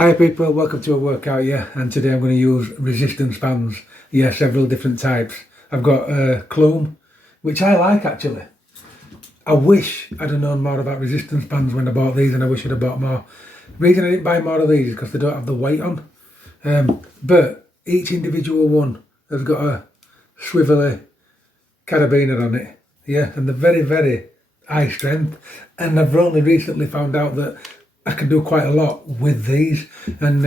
Hi people, welcome to a workout, and today I'm going to use resistance bands, several different types. I've got Clume, which I like actually. I wish I'd have known more about resistance bands when I bought these, and I wish I'd have bought more. The reason I didn't buy more of these is because they don't have the weight on, but each individual one has got a swivelly carabiner on it, and they're very, very high strength, and I've only recently found out that I can do quite a lot with these, and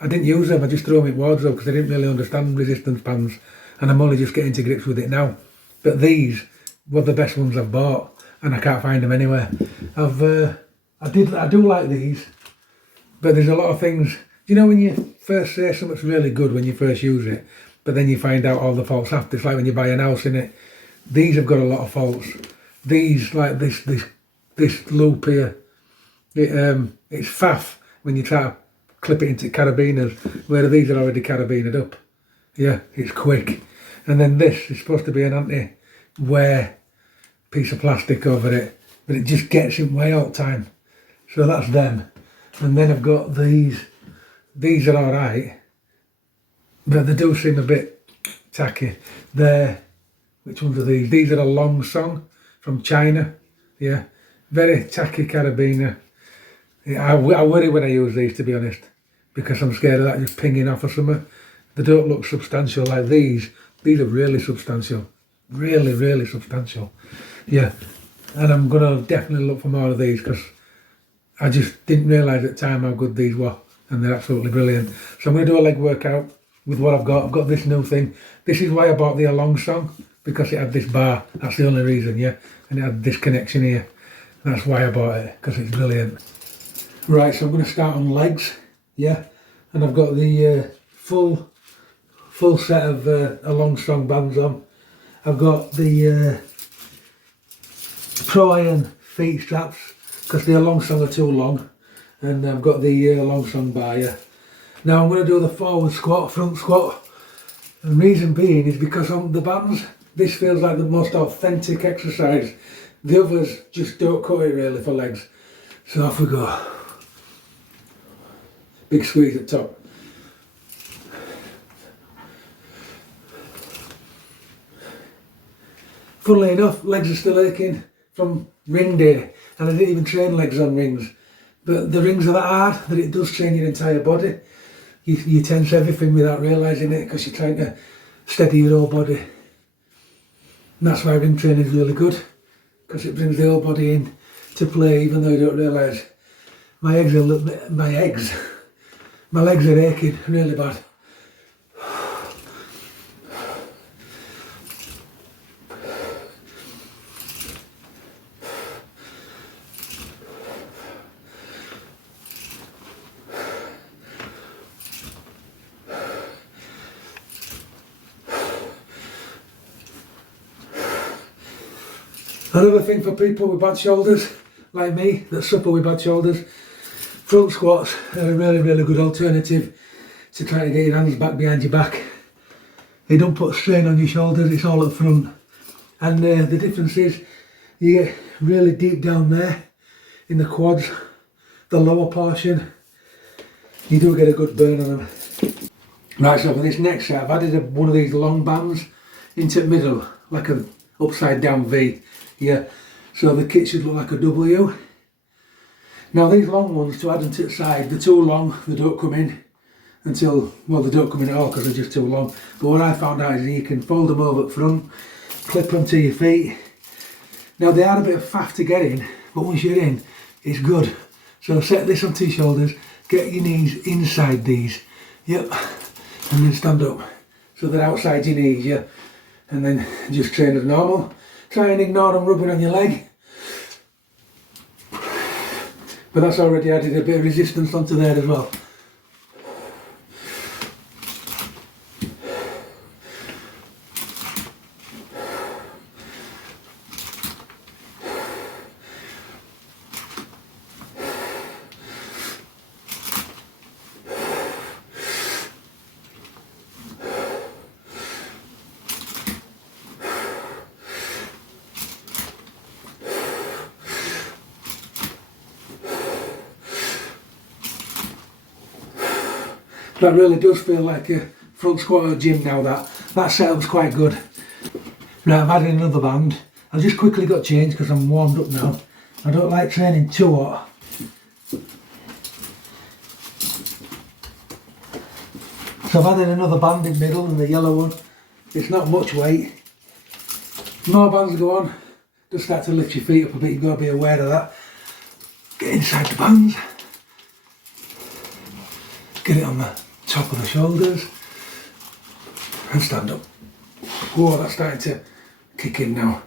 I didn't use them, I just threw them in wardrobe because I didn't really understand resistance bands, and I'm only just getting to grips with it now. But these were the best ones I've bought, and I can't find them anywhere. I do like these, but there's a lot of things, you know, when you first say something's really good when you first use it, but then you find out all the faults after. It's like when you buy an house, innit? These have got a lot of faults. These, like this loop here, it's faff when you try to clip it into carabiners, where these are already carabinered up. Yeah, it's quick. And then this is supposed to be an anti-wear piece of plastic over it, but it just gets in way all the time. So that's them. And then I've got these. These are alright, but they do seem a bit tacky. Which ones are these? These are a Long Song from China. Yeah, very tacky carabiner. I worry when I use these, to be honest, because I'm scared of that just pinging off or something. They don't look substantial like these. These are really substantial. Really, really substantial. Yeah, and I'm going to definitely look for more of these because I just didn't realise at the time how good these were, and they're absolutely brilliant. So I'm going to do a leg workout with what I've got. I've got this new thing. This is why I bought the Along Song, because it had this bar. That's the only reason, and it had this connection here. That's why I bought it, because it's brilliant. Right, so I'm going to start on legs, and I've got the full set of Along Song bands on. I've got the Pro Iron feet straps, because the Along Song are too long, and I've got the Along Song bar here. Now I'm going to do the forward squat, front squat, and the reason being is because on the bands, this feels like the most authentic exercise. The others just don't cut it really for legs. So off we go. Big squeeze at the top. Funnily enough, legs are still aching from ring day, and I didn't even train legs on rings. But the rings are that hard that it does train your entire body. You tense everything without realising it, because you're trying to steady your whole body. And that's why ring training is really good, because it brings the whole body in to play, even though you don't realise. My legs are aching really bad. Another thing for people with bad shoulders, like me, that suffer with bad shoulders, front squats are a really, really good alternative to trying to get your hands back behind your back. They don't put strain on your shoulders, it's all up front. And the difference is, you get really deep down there in the quads, the lower portion, you do get a good burn on them. Right, so for this next set, I've added one of these long bands into the middle, like an upside down V. So the kit should look like a W. Now these long ones, to add them to the side, they're too long, they don't come in until, well, they don't come in at all because they're just too long. But what I found out is that you can fold them over at front, clip them to your feet. Now they are a bit of faff to get in, but once you're in, it's good. So set this onto your shoulders, get your knees inside these, and then stand up. So they're outside your knees, and then just train as normal. Try and ignore them rubbing on your leg. But that's already added a bit of resistance onto there as well. That really does feel like a front squat at a gym now. That setup's quite good. Right, I've added another band. I've just quickly got changed because I'm warmed up now. I don't like training too hot. So I've added another band in the middle and the yellow one. It's not much weight. More bands go on. Just start to lift your feet up a bit, you've got to be aware of that. Get inside the bands. Get it on the top of the shoulders. And stand up. Whoa, that's starting to kick in now.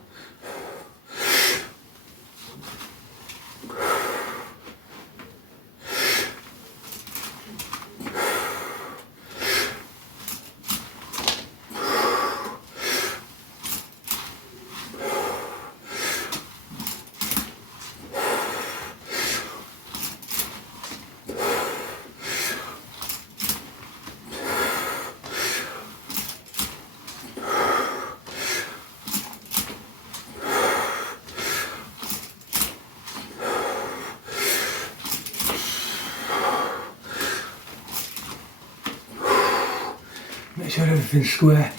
Make sure everything's square.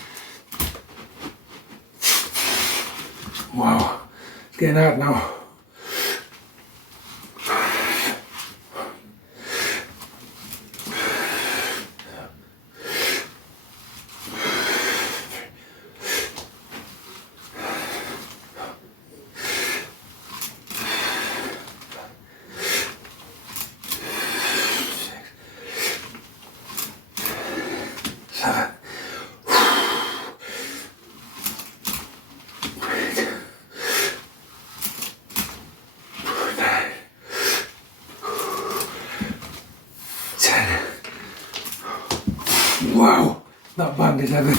Wow, it's getting hard now. Wow, that band is heavy.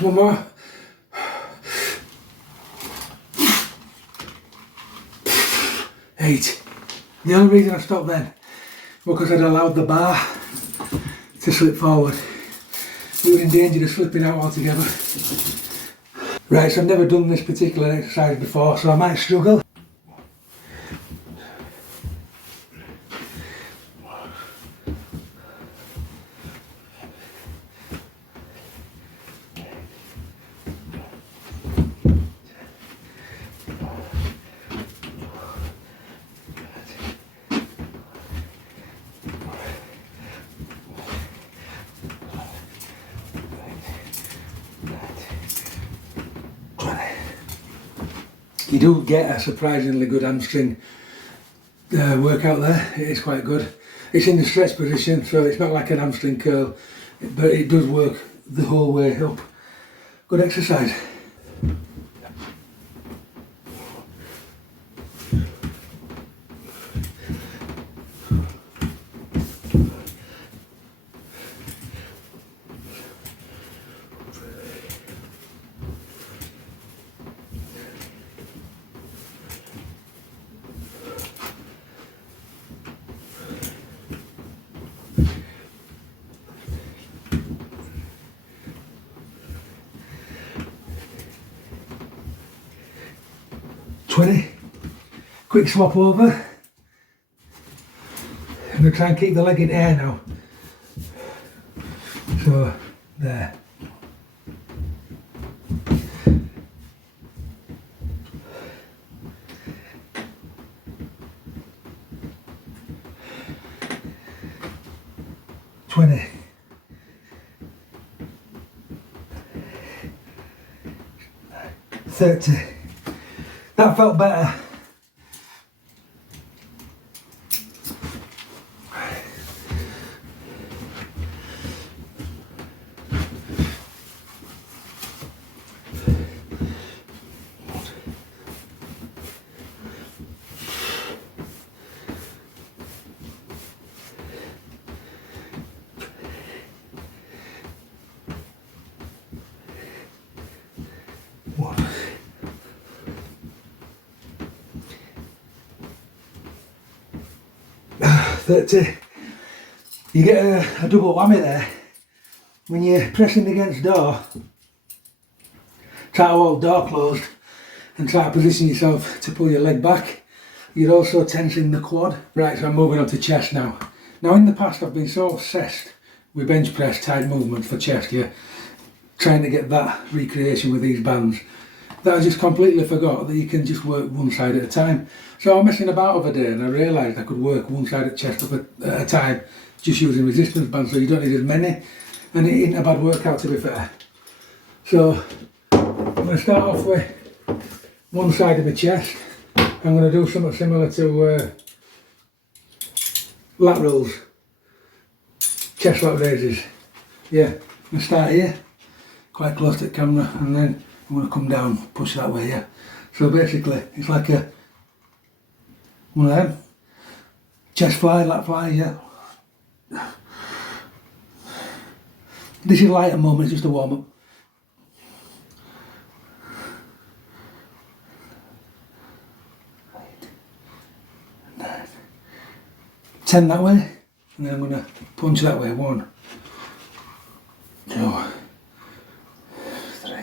One more. 8. The only reason I stopped then was because I'd allowed the bar to slip forward. We were in danger of slipping out altogether. Right, so I've never done this particular exercise before, so I might struggle. You do get a surprisingly good hamstring workout there. It is quite good. It's in the stretch position, so it's not like an hamstring curl, but it does work the whole way up. Good exercise. Quick swap over. I'm going to try and keep the leg in air now. So, there. $20. 30. That felt better. that you get a double whammy there. When you're pressing against door, try to hold door closed and try to position yourself to pull your leg back. You're also tensing the quad. Right, so I'm moving on to chest now. Now in the past I've been so obsessed with bench press type movements for chest, yeah, trying to get that recreation with these bands, that I just completely forgot that you can just work one side at a time. So I'm messing about over there and I realised I could work one side of chest up at a time just using resistance bands, so you don't need as many, and it isn't a bad workout to be fair. So I'm going to start off with one side of the chest. I'm going to do something similar to laterals, chest lat raises. Yeah, I'm going to start here, quite close to the camera, and then I'm going to come down, push that way, yeah. So basically, it's like one of them. Chest fly, lat fly, yeah. This is light at the moment, it's just a warm up. 10 that way, and then I'm going to punch that way. 1, 2, 3, 4,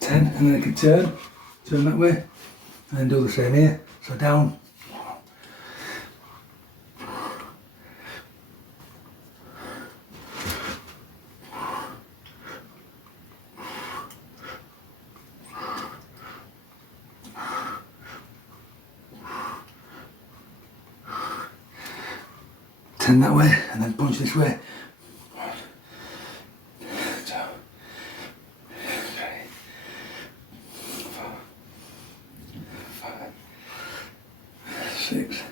10, and then I can turn that way, and then do the same here. So down. 10 that way, and then punch this way. 1, 2, 3, 4, 5, 6.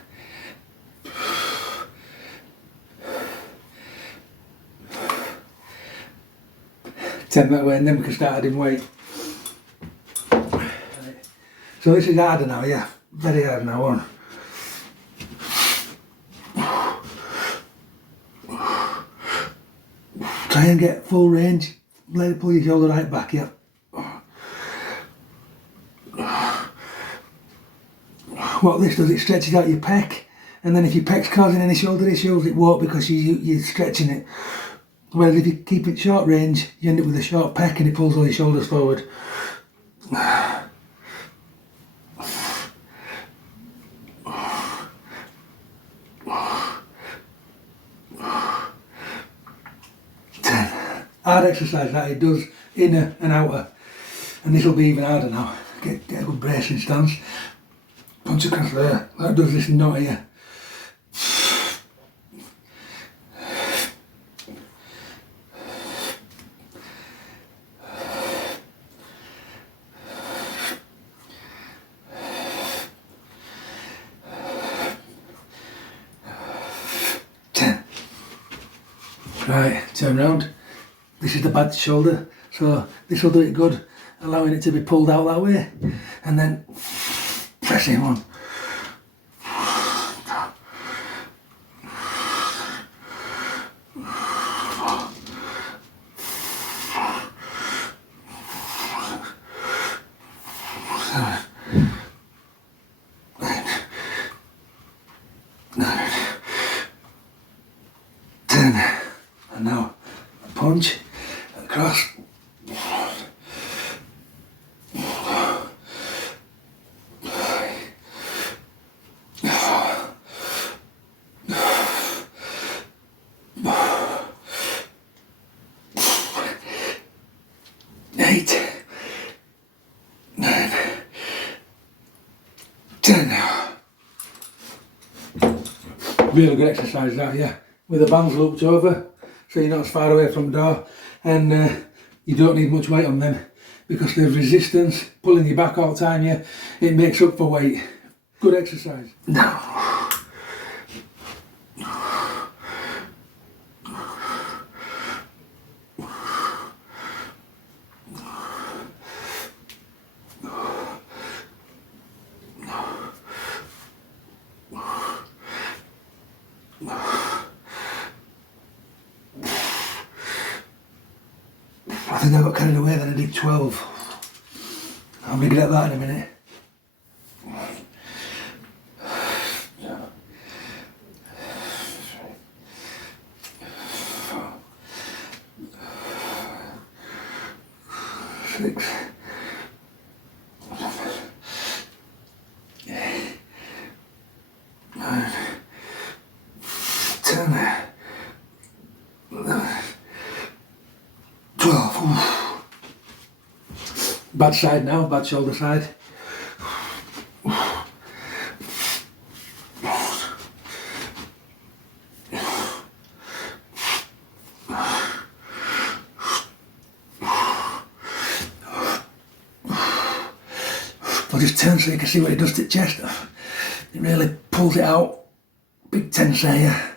10 that way, and then we can start adding weight. So this is harder now, yeah, very hard now. 1. Try and get full range, let it pull your shoulder right back, yeah. What this does, it stretches out your pec, and then if your pec's causing any shoulder issues, it won't, because you're stretching it. Whereas if you keep it short range, you end up with a short pec and it pulls all your shoulders forward. 10. Hard exercise that, it does inner and outer, and this will be even harder now. Get a good bracing stance, punch across there, that does this knot here. 10. Right, turn round. This is the bad shoulder, so this will do it good, allowing it to be pulled out that way, and then pressing on. 10. And now a punch across. 8, 9, 10. Really good exercise that, yeah. With the bands looped over, so you're not as far away from the door, and you don't need much weight on them, because the resistance pulling you back all the time, yeah, it makes up for weight. Good exercise. Now. think I got carried away that I did 12. I'll be good at that in a minute. 6, 9, 10, 11, 12. Oof. Bad side now, bad shoulder side. I'll just turn so you can see what it does to the chest. It really pulls it out. Big tensor here.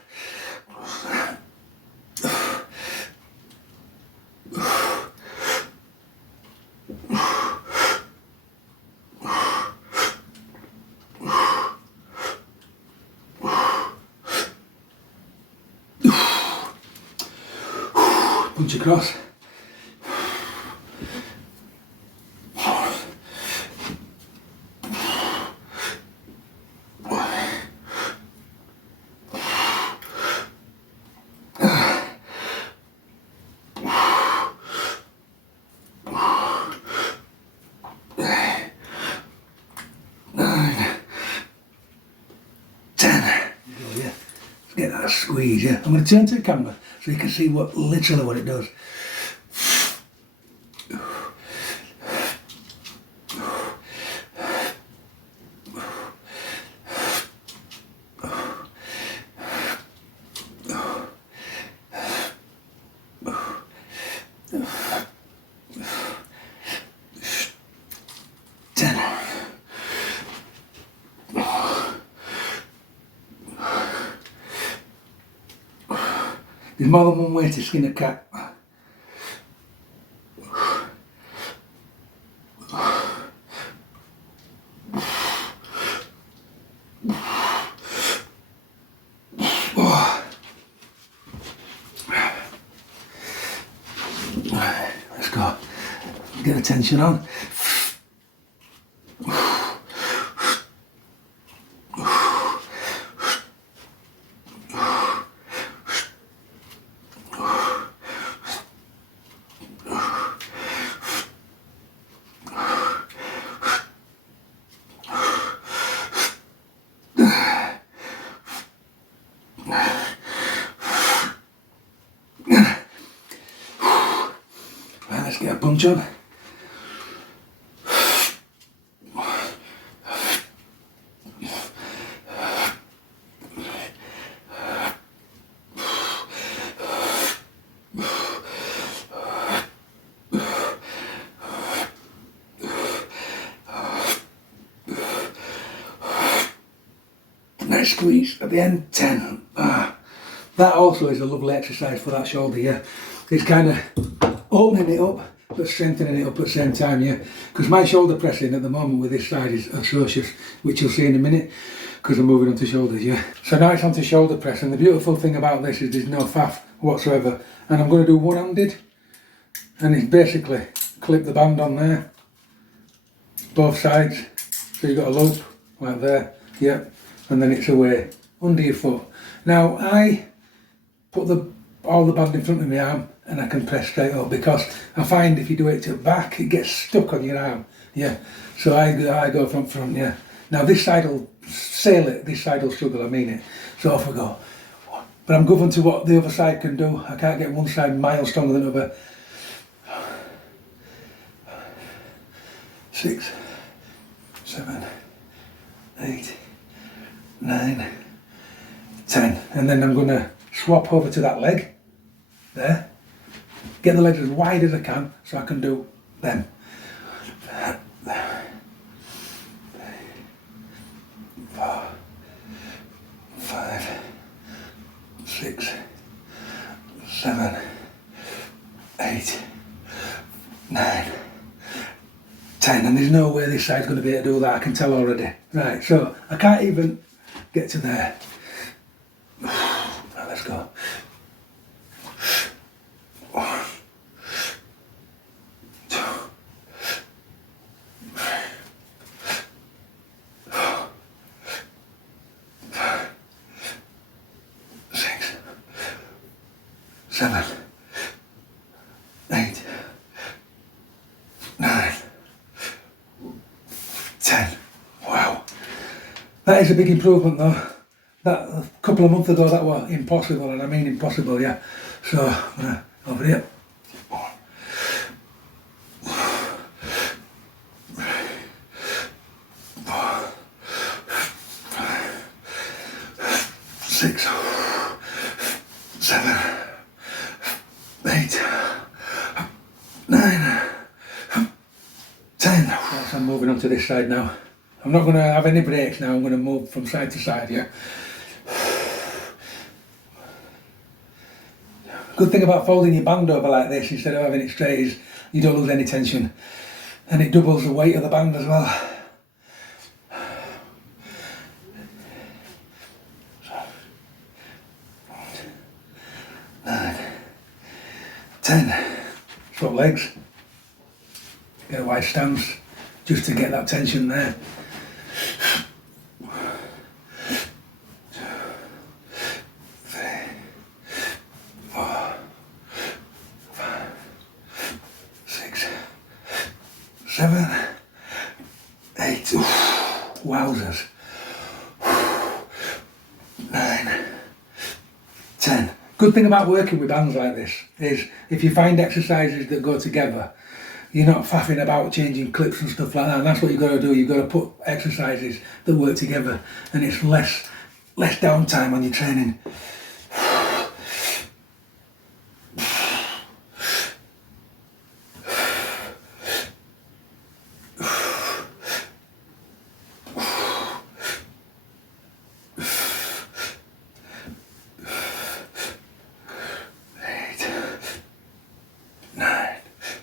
Punch across. Get that squeeze, yeah. I'm going to turn to the camera so you can see literally what it does. There's more than one way to skin a cat. Let's go. Get the tension on. Let's get a punch on. Nice squeeze at the end, 10. That also is a lovely exercise for that shoulder, yeah. It's kind of opening it up but strengthening it up at the same time, yeah. Because my shoulder pressing at the moment with this side is atrocious, which you'll see in a minute because I'm moving on to shoulders, yeah. So now it's on to shoulder press, and the beautiful thing about this is there's no faff whatsoever. And I'm going to do one-handed, and it's basically clip the band on there, both sides. So you've got a loop like there, yeah, and then it's away under your foot. Now I put all the band in front of my arm and I can press straight up, because I find if you do it to the back, it gets stuck on your arm, yeah. So I go from front, yeah. Now this side will sail it, this side will struggle, I mean it. So off we go. But I'm governed to what the other side can do. I can't get one side miles stronger than the other. 6, 7, 8, 9, 10. And then I'm going to swap over to that leg there, get the legs as wide as I can so I can do them. 4, 5, 6, 7, 8, 9, 10. And there's no way this side's going to be able to do that, I can tell already. Right, so I can't even get to there. Right, let's go. 7, 8, 9, 10. Wow. That is a big improvement though. That a couple of months ago that was impossible, and I mean impossible, yeah. So I'm gonna over here. 6, 7, 8, 9, 10. Right, so I'm moving on to this side now. I'm not going to have any breaks now. I'm going to move from side to side, yeah. Good thing about folding your band over like this instead of having it straight is you don't lose any tension, and it doubles the weight of the band as well. 9, 10. Swap legs. Get a wide stance just to get that tension there. 3, 4, 5, 6, 7, 8. Wowzers. 9, 10. Good thing about working with bands like this is if you find exercises that go together, you're not faffing about changing clips and stuff like that, and that's what you've got to do. You've got to put exercises that work together, and it's less downtime on your training.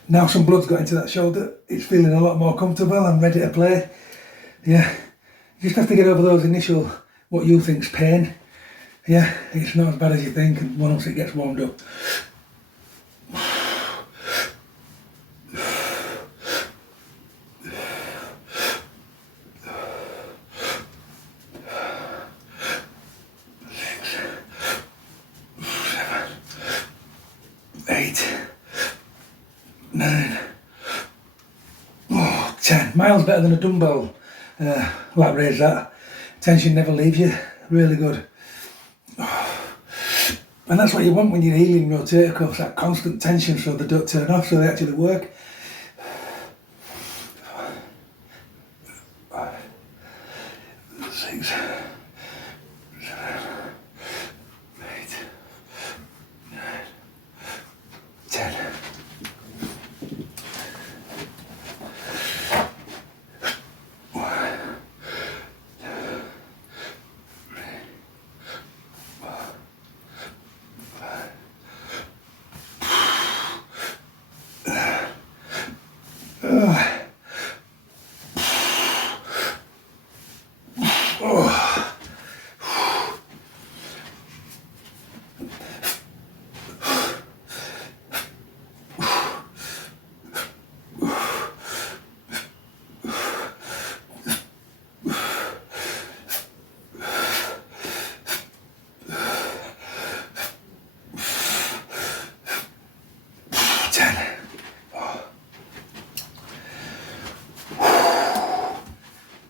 Now some blood's got into that shoulder, it's feeling a lot more comfortable and ready to play. Yeah, you just have to get over those initial, what you think's pain. Yeah, it's not as bad as you think, and once it gets warmed up. Miles better than a dumbbell lat raise that. Tension never leaves you, really good. And that's what you want when you're healing rotator cuffs, that constant tension so they don't turn off, so they actually work. 5, 6, 7, 8, 9, 10.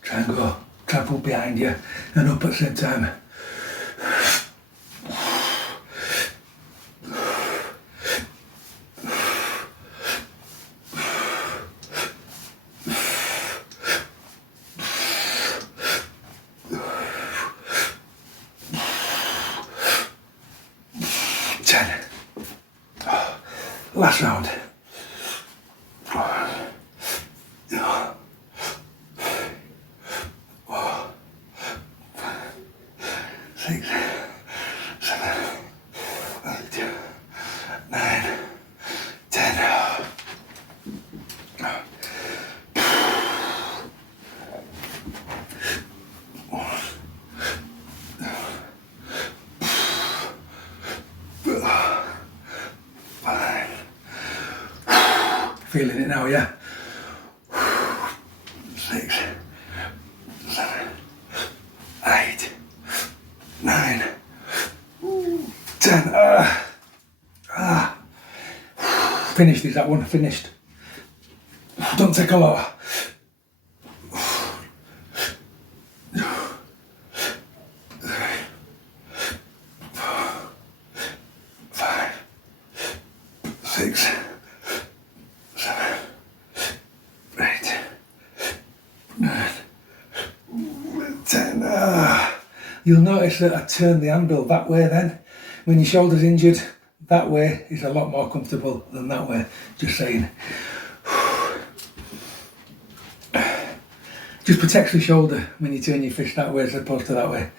Try and go trap up behind you and up at the same time. 10. Last round. 6, 7, 8, 9, 10. Feeling it now, yeah? 6, 7, 8, 9, 10. Finished, is that one finished? Don't take a lot. 6, 7, 8, 9, 10. You'll notice that I turn the handle that way then. When your shoulder's injured, that way is a lot more comfortable than that way. Just saying. Just protects the shoulder when you turn your fist that way as opposed to that way.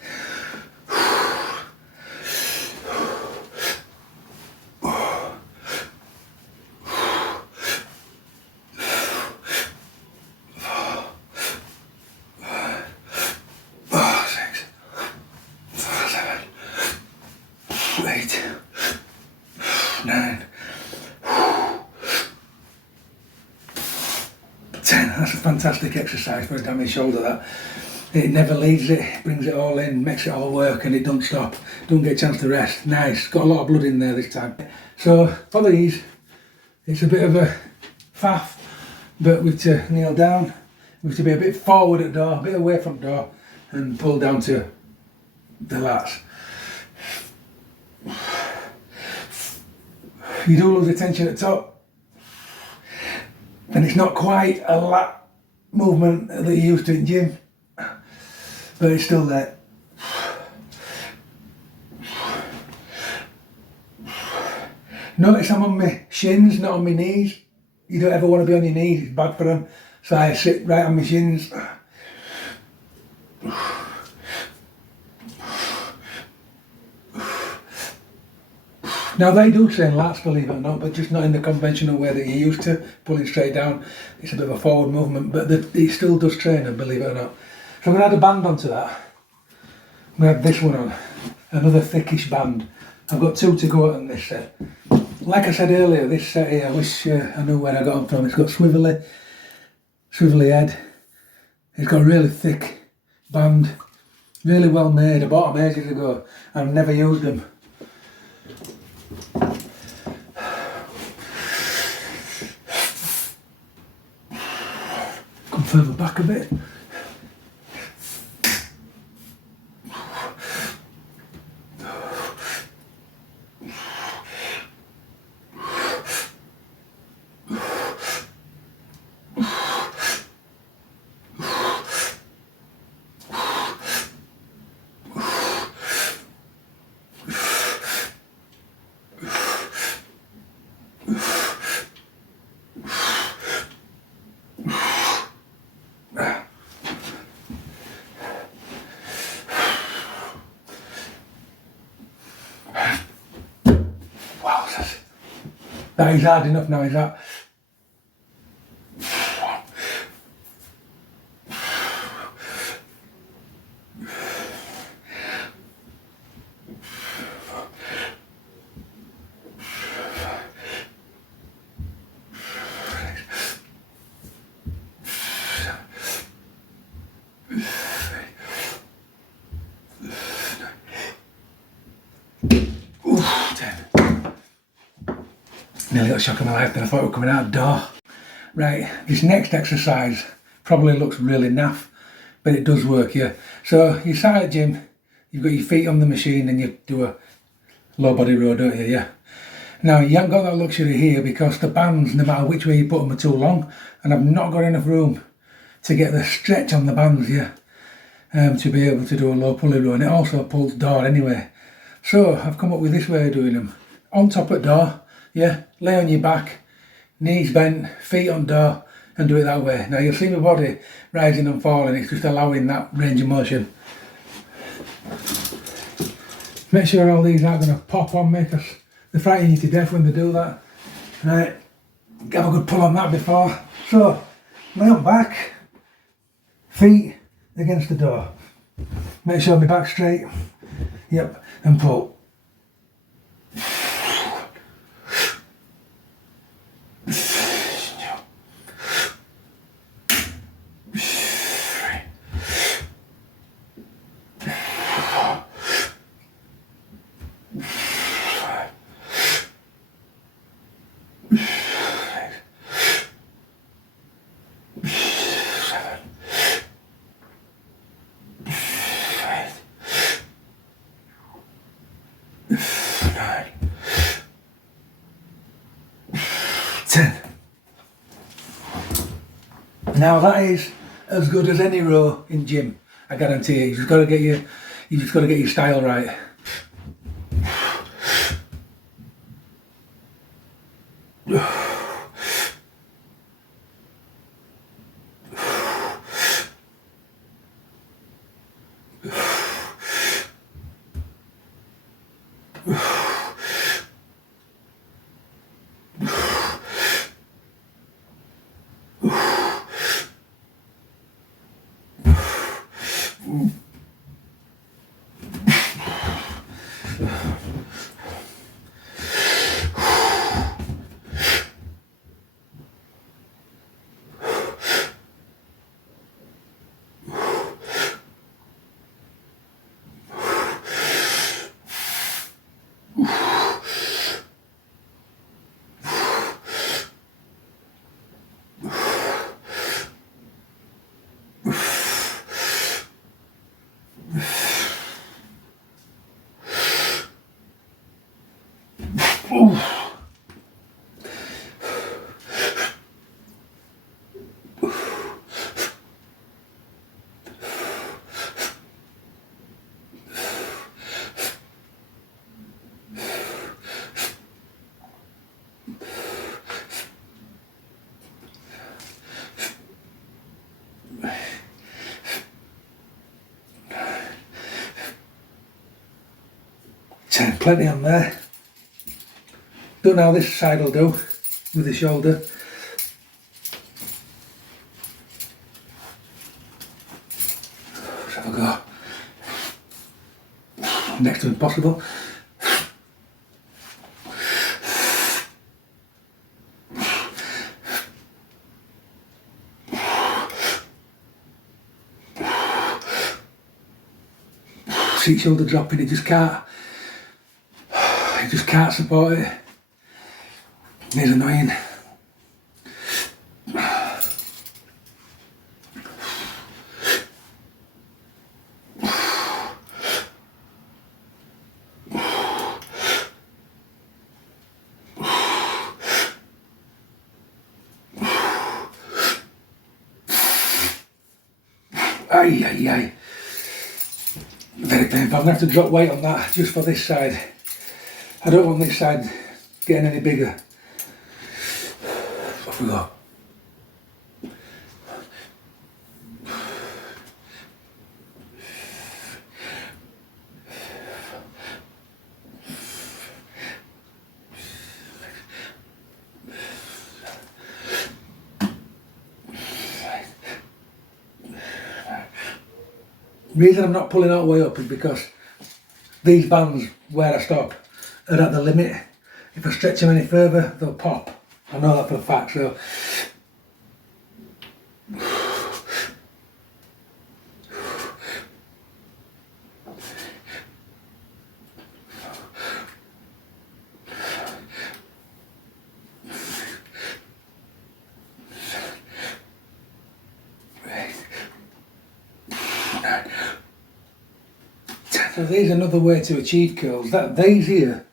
That's a fantastic exercise for a damaged shoulder. That it never leaves it, brings it all in, makes it all work, and it don't stop. Don't get a chance to rest. Nice, got a lot of blood in there this time. So for these, it's a bit of a faff, but we've to kneel down, we've to be a bit forward at door, a bit away from door, and pull down to the lats. You do lose the tension at top, and it's not quite a lat movement that you used to in gym, but it's still there. Notice I'm on my shins, not on my knees. You don't ever want to be on your knees, it's bad for them. So I sit right on my shins. Now they do train lats, believe it or not, but just not in the conventional way that you're used to, pulling straight down. It's a bit of a forward movement, but it still does train them, believe it or not. So I'm going to add a band onto that. I'm going to add this one on, another thickish band. I've got 2 to go on this set. Like I said earlier, this set here, I wish I knew where I got them from. It's got swivelly head. It's got a really thick band, really well made. I bought them ages ago. I've never used them. Come further back a bit. That is hard enough now, is that? Nearly got a shock of my life then. I thought we were coming out the door. Right, this next exercise probably looks really naff, but it does work, yeah. So you sat at gym, you've got your feet on the machine and you do a low body row, don't you, yeah. Now you haven't got that luxury here because the bands, no matter which way you put them, are too long, and I've not got enough room to get the stretch on the bands, yeah, to be able to do a low pulley row, and it also pulls door anyway. So I've come up with this way of doing them. On top at door, yeah, lay on your back, knees bent, feet on door, and do it that way. Now you'll see my body rising and falling, it's just allowing that range of motion. Make sure all these aren't going to pop on me because they frighten you to death when they do that. Right, have a good pull on that before. So, lay on back, feet against the door. Make sure my back's straight, yep, and pull. 10. Now that is as good as any row in gym, I guarantee you. You just got to get your style right. Ooh. Plenty on there. Don't know how this side will do with the shoulder. Let's have a go. Next to impossible. Seat shoulder dropping, it just can't. It just can't support it. It's annoying. Ay, ay, ay. Very painful. I'm going to have to drop weight on that just for this side. I don't want this side getting any bigger. Off we go. The reason I'm not pulling all the way up is because these bands where I stop are at the limit. If I stretch them any further, they'll pop. I know that for a fact, so. So these are another way to achieve curls. These here,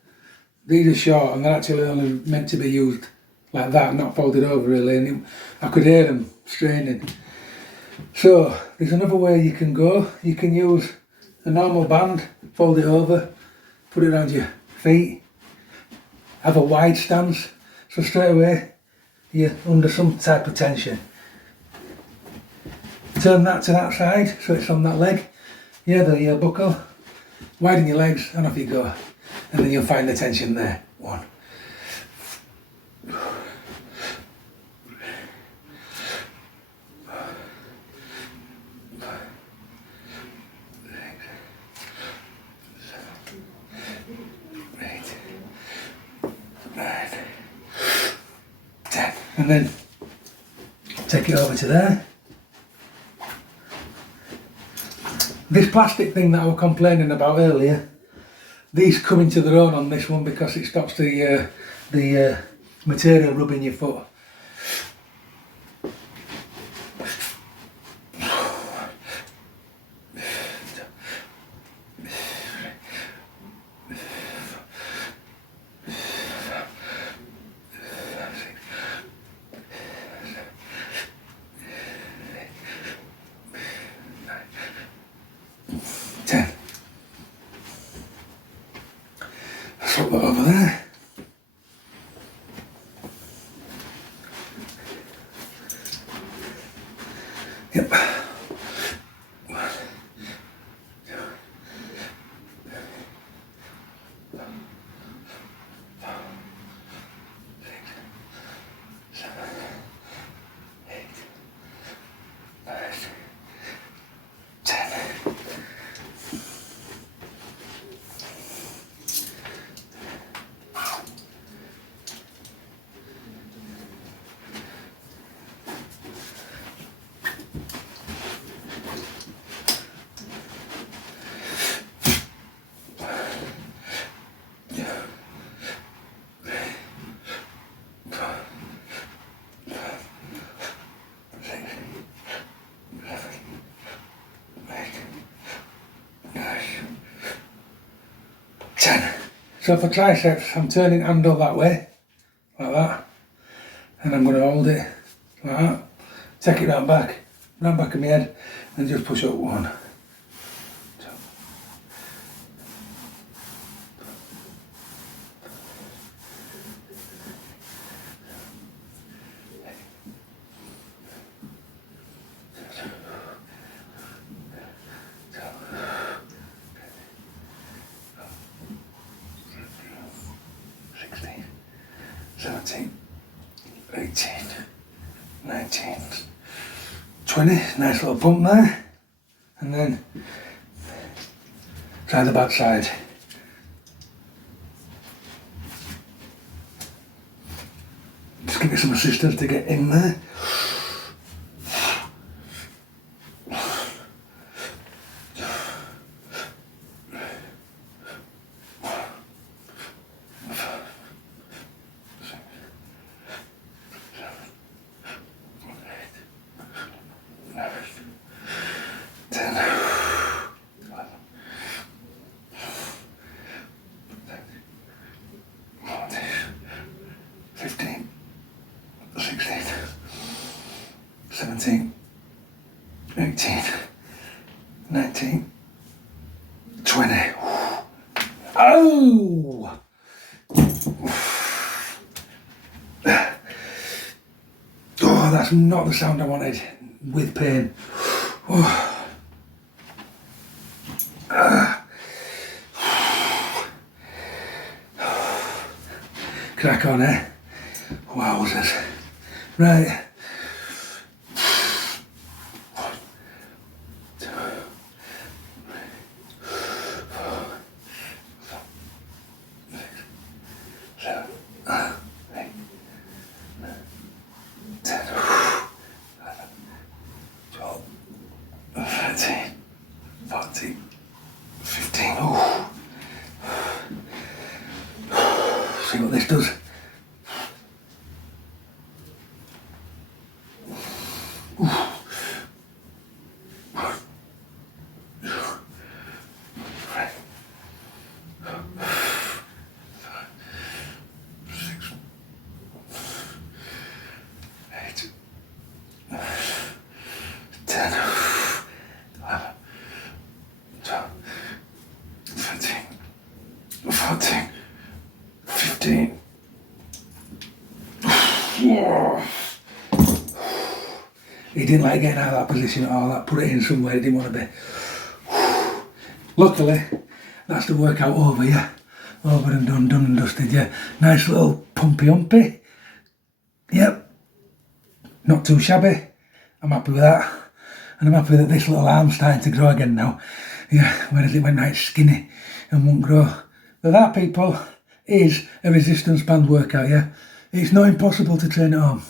these are short and they're actually only meant to be used like that, not folded over really, and I could hear them straining. So there's another way you can go. You can use a normal band, fold it over, put it around your feet, have a wide stance, so straight away you're under some type of tension. Turn that to that side so it's on that leg, yeah, the heel buckle. Widen your legs and off you go, and then you'll find the tension there. 1. And then take it over to there. This plastic thing that I was complaining about earlier, these come into their own on this one because it stops the material rubbing your foot. Swap that over there. Yep. So for triceps, I'm turning handle that way, like that, and I'm going to hold it like that, take it round back of my head, and just push up one. So. 17, 18, 19, 20, nice little pump there, and then try the back side. Just give me some assistance to get in there. Seventeen, 18, 19, 20. Oh! Oh, that's not the sound I wanted with pain. Oh. Crack on, eh? Wowzers. Right. See what this does. He didn't like getting out of that position at all. That put it in somewhere he didn't want to be. Luckily, that's the workout over, yeah. Over and done and dusted, yeah. Nice little pumpy. Yep. Not too shabby. I'm happy with that. And I'm happy that this little arm's starting to grow again now. Yeah, whereas it went nice skinny and won't grow. But that, people, is a resistance band workout, yeah. It's not impossible to train at home.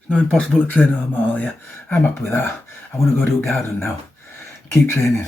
It's not impossible to train at home at all, yeah. I'm happy with that. I want to go to a garden now. Keep training.